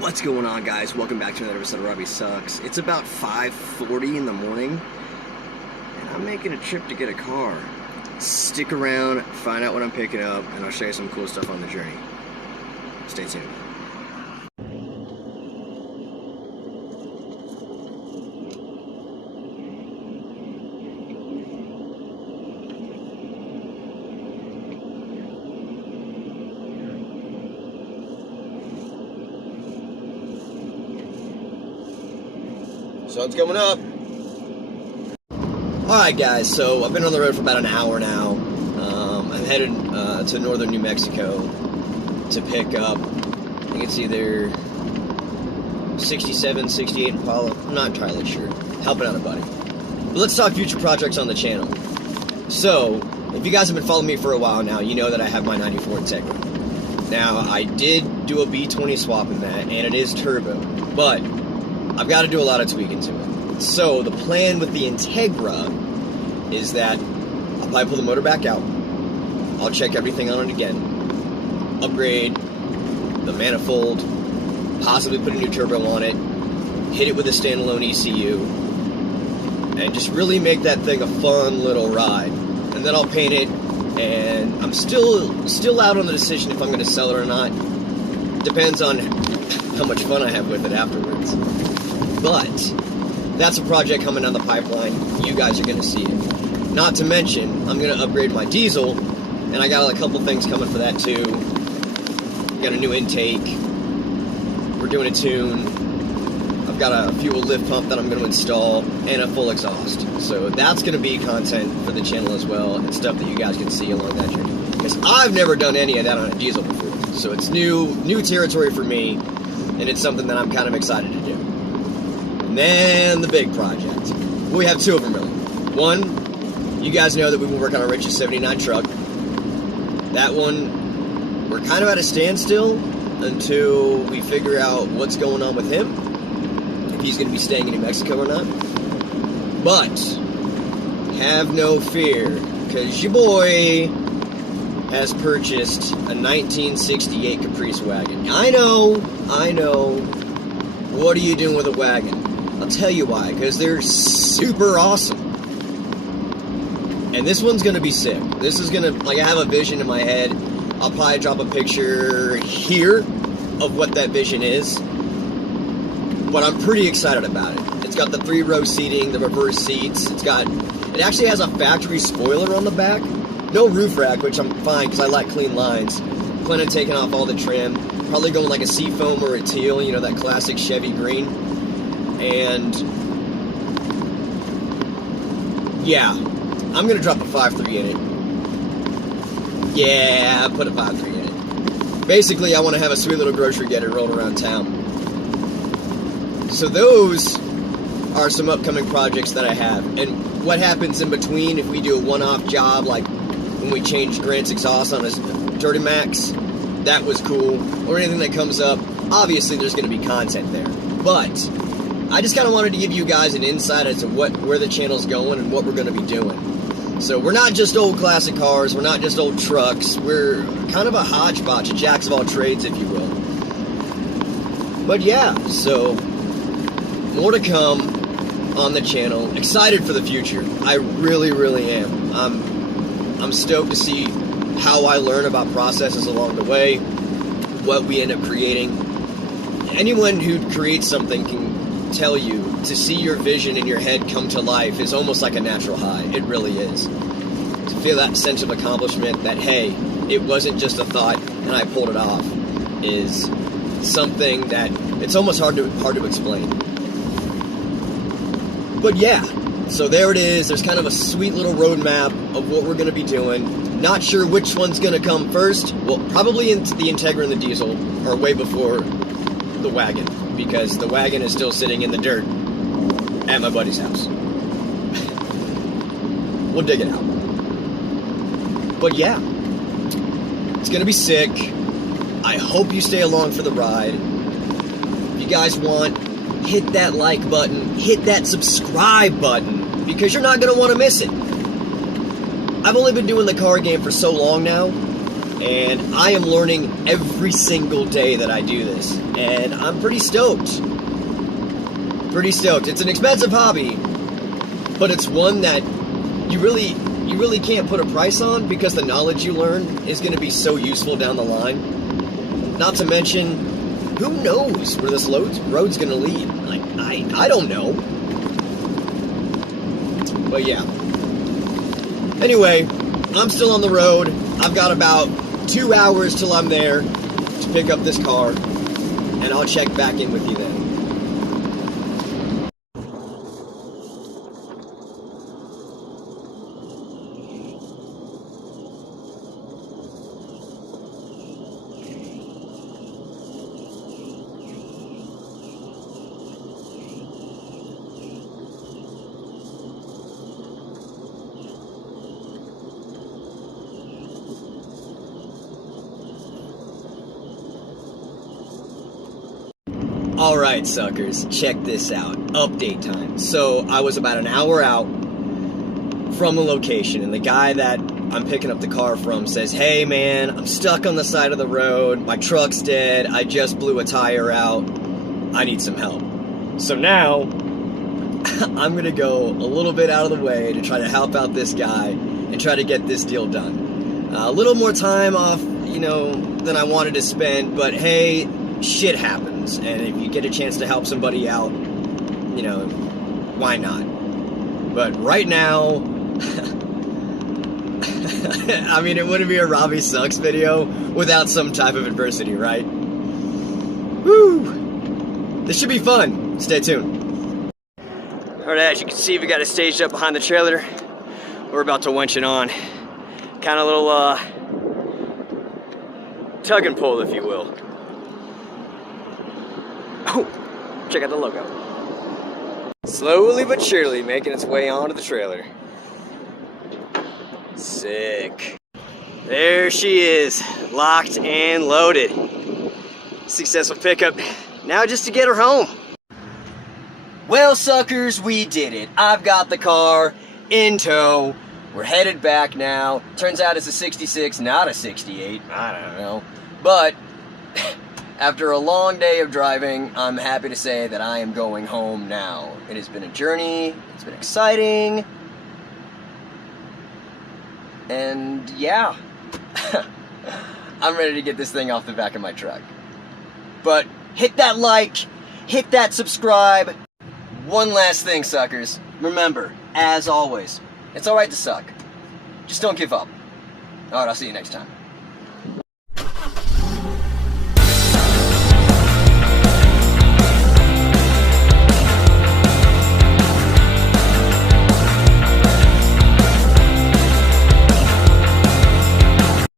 What's going on, guys? Welcome back to another episode of Robbie Sucks. It's about 5:40 in the morning, and I'm making a trip to get a car. Stick around, find out what I'm picking up, and I'll show you some cool stuff on the journey. Stay tuned. Sun's coming up. Alright guys, so I've been on the road for about an hour now. I'm headed to northern New Mexico to pick up, I think it's either 67, 68 Impala. I'm not entirely sure. Helping out a buddy. But let's talk future projects on the channel. So, if you guys have been following me for a while now, you know that I have my 94 Integra. Now, I did do a B20 swap in that, and it is turbo, but I've got to do a lot of tweaking to it. So the plan with the Integra is that I'll probably pull the motor back out. I'll check everything on it again. Upgrade the manifold. Possibly put a new turbo on it. Hit it with a standalone ECU. And just really make that thing a fun little ride. And then I'll paint it. And I'm still out on the decision if I'm going to sell it or not. Depends on how much fun I have with it afterwards. But that's a project coming down the pipeline. You guys are going to see it. Not to mention, I'm going to upgrade my diesel, and I got a couple things coming for that too. Got a new intake. We're doing a tune. I've got a fuel lift pump that I'm going to install, and a full exhaust. So that's going to be content for the channel as well, and stuff that you guys can see along that journey. Because I've never done any of that on a diesel before. So it's new territory for me, and it's something that I'm kind of excited to do. And then the big project. Well, we have two of them really. One, you guys know that we've been working on Rich's 79 truck. That one, we're kind of at a standstill until we figure out what's going on with him. If he's going to be staying in New Mexico or not. But, have no fear, because your boy has purchased a 1968 Caprice wagon. I know. What are you doing with a wagon? I'll tell you why, because they're super awesome. And this one's going to be sick. This is going to, I have a vision in my head. I'll probably drop a picture here of what that vision is. But I'm pretty excited about it. It's got the 3-row seating, the reverse seats. It actually has a factory spoiler on the back. No roof rack, which I'm fine, because I like clean lines. Plan on taking off all the trim. Probably going like a seafoam or a teal, you know, that classic Chevy green. And yeah, I'm gonna drop a 5.3 in it. Yeah, put a 5.3 in it. Basically, I want to have a sweet little grocery getter rolled around town. So those are some upcoming projects that I have. And what happens in between, if we do a one-off job, like when we changed Grant's exhaust on his Dirty Max, that was cool. Or anything that comes up, obviously there's going to be content there. But I just kind of wanted to give you guys an insight as to where the channel's going and what we're going to be doing. So we're not just old classic cars, we're not just old trucks, we're kind of a hodgepodge, a jacks of all trades, if you will. But yeah, so more to come on the channel. Excited for the future. I really am. I'm stoked to see how I learn about processes along the way, what we end up creating. Anyone who creates something can tell you to see your vision in your head come to life is almost like a natural high. It really is. To feel that sense of accomplishment that, hey, it wasn't just a thought and I pulled it off, is something that it's almost hard to explain. But yeah, so there it is. There's kind of a sweet little roadmap of what we're going to be doing. Not sure which one's going to come first. Well, probably the Integra and the diesel are way before the wagon, because the wagon is still sitting in the dirt at my buddy's house. We'll dig it out. But yeah, it's going to be sick. I hope you stay along for the ride. If you guys want, hit that like button, hit that subscribe button, because you're not going to want to miss it. I've only been doing the car game for so long now, And I am learning every single day that I do this. And I'm pretty stoked. Pretty stoked. It's an expensive hobby, but it's one that you really can't put a price on, because the knowledge you learn is going to be so useful down the line. Not to mention, who knows where this road's going to lead? Like, I don't know. But yeah. Anyway, I'm still on the road. I've got about 2 hours till I'm there to pick up this car, and I'll check back in with you then. Alright, suckers, check this out. Update time. So, I was about an hour out from the location, and the guy that I'm picking up the car from says, "Hey man, I'm stuck on the side of the road, my truck's dead, I just blew a tire out, I need some help." So now, I'm gonna go a little bit out of the way to try to help out this guy and try to get this deal done. A little more time off, than I wanted to spend, but hey, shit happens, and if you get a chance to help somebody out, why not? But right now, I mean, it wouldn't be a Robbie Sucks video without some type of adversity, right? Woo! This should be fun. Stay tuned. Alright, as you can see, we got it staged up behind the trailer. We're about to winch it on. Kind of a little, tug and pull, if you will. Oh, check out the logo. Slowly but surely making its way onto the trailer. Sick. There she is, locked and loaded. Successful pickup. Now just to get her home. Well, suckers, we did it. I've got the car in tow. We're headed back now. Turns out it's a 66, not a 68. I don't know. But after a long day of driving, I'm happy to say that I am going home now. It has been a journey. It's been exciting. And yeah, I'm ready to get this thing off the back of my truck. But hit that like, hit that subscribe. One last thing, suckers. Remember, as always, it's alright to suck. Just don't give up. Alright, I'll see you next time.